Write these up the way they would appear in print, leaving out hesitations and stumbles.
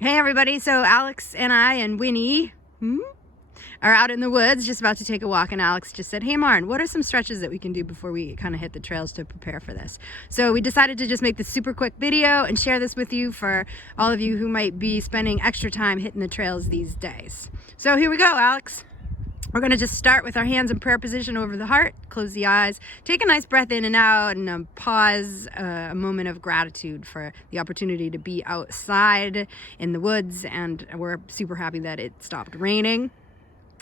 Hey everybody, so Alex and I and Winnie are out in the woods just about to take a walk, and Alex just said, hey Marn, what are some stretches that we can do before we kind of hit the trails to prepare for this? So we decided to just make this super quick video and share this with you for all of you who might be spending extra time hitting the trails these days. So here we go, Alex. We're going to just start with our hands in prayer position over the heart, close the eyes, take a nice breath in and out, and pause a moment of gratitude for the opportunity to be outside in the woods, and we're super happy that it stopped raining.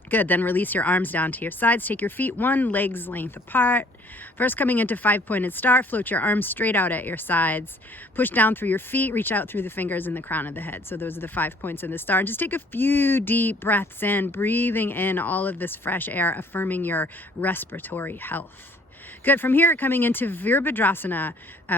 Good, then release your arms down to your sides. Take your feet one leg's length apart. First, coming into five-pointed star, float your arms straight out at your sides. Push down through your feet, reach out through the fingers and the crown of the head. So those are the 5 points in the star. And just take a few deep breaths in, breathing in all of this fresh air, affirming your respiratory health. Good, from here, coming into Virabhadrasana,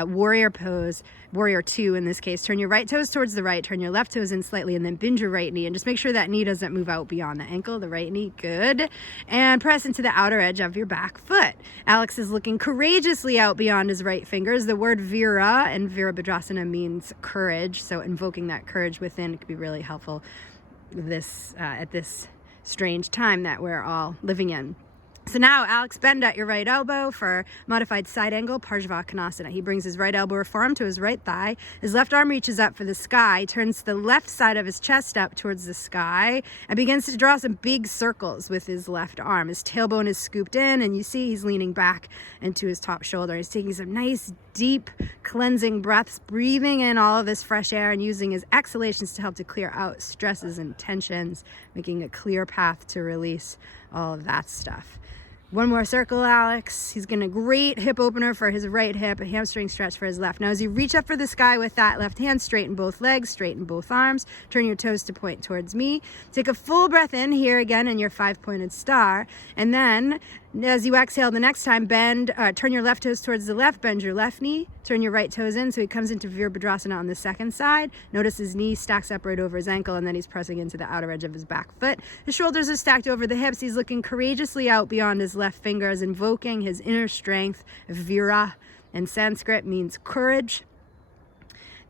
warrior pose, warrior 2 in this case. Turn your right toes towards the right, turn your left toes in slightly, and then bend your right knee. And just make sure that knee doesn't move out beyond the ankle, the right knee, good. And press into the outer edge of your back foot. Alex is looking courageously out beyond his right fingers. The word Vira in Virabhadrasana means courage, so invoking that courage within could be really helpful at this strange time that we're all living in. So now, Alex, bend at your right elbow for modified side angle, Parsvakonasana. He brings his right elbow or forearm to his right thigh. His left arm reaches up for the sky, turns the left side of his chest up towards the sky, and begins to draw some big circles with his left arm. His tailbone is scooped in, and you see he's leaning back into his top shoulder. He's taking some nice, deep, cleansing breaths, breathing in all of this fresh air and using his exhalations to help to clear out stresses and tensions, making a clear path to release all of that stuff. One more circle, Alex. He's getting a great hip opener for his right hip, a hamstring stretch for his left. Now, as you reach up for the sky with that left hand, straighten both legs, straighten both arms, turn your toes to point towards me. Take a full breath in here again in your 5-pointed star. And then, as you exhale the next time, turn your left toes towards the left, bend your left knee, turn your right toes in so he comes into Virabhadrasana on the second side. Notice his knee stacks up right over his ankle, and then he's pressing into the outer edge of his back foot. His shoulders are stacked over the hips. He's looking courageously out beyond his left fingers, invoking his inner strength. Vira in Sanskrit means courage.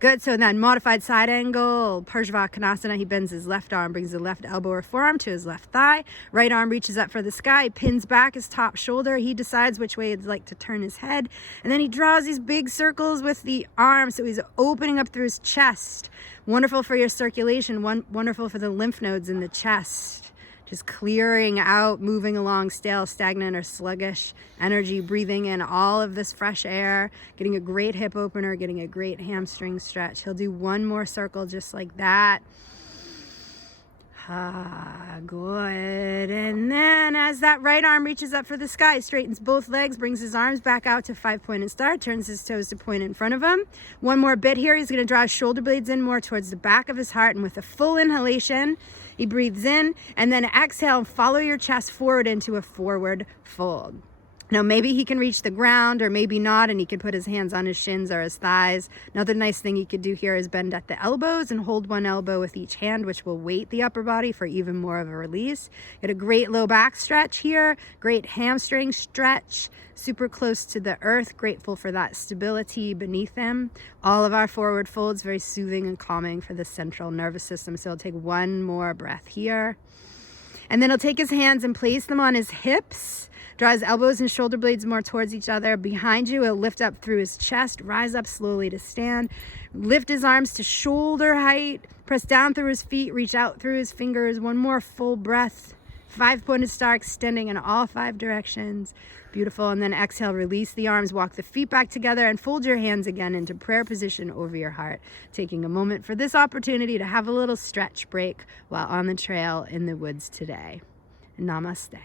Good, so then modified side angle, Parsvakonasana. He bends his left arm, brings the left elbow or forearm to his left thigh. Right arm reaches up for the sky, pins back his top shoulder. He decides which way he'd like to turn his head. And then he draws these big circles with the arm, so he's opening up through his chest. Wonderful for your circulation, wonderful for the lymph nodes in the chest. Just clearing out, moving along stale, stagnant, or sluggish energy, breathing in all of this fresh air, getting a great hip opener, getting a great hamstring stretch. He'll do one more circle just like that. Good. And then as that right arm reaches up for the sky, straightens both legs, brings his arms back out to 5-pointed star, turns his toes to point in front of him. One more bit here. He's going to draw his shoulder blades in more towards the back of his heart, and with a full inhalation, he breathes in, and then exhale, follow your chest forward into a forward fold. Now, maybe he can reach the ground or maybe not, and he could put his hands on his shins or his thighs. Another nice thing he could do here is bend at the elbows and hold one elbow with each hand, which will weight the upper body for even more of a release. Get a great low back stretch here, great hamstring stretch, super close to the earth, grateful for that stability beneath him. All of our forward folds, very soothing and calming for the central nervous system. So he'll take one more breath here. And then he'll take his hands and place them on his hips. Draw his elbows and shoulder blades more towards each other. Behind you, he'll lift up through his chest, rise up slowly to stand. Lift his arms to shoulder height. Press down through his feet, reach out through his fingers. One more full breath. 5-pointed star extending in all 5 directions. Beautiful. And then exhale, release the arms, walk the feet back together, and fold your hands again into prayer position over your heart. Taking a moment for this opportunity to have a little stretch break while on the trail in the woods today. Namaste.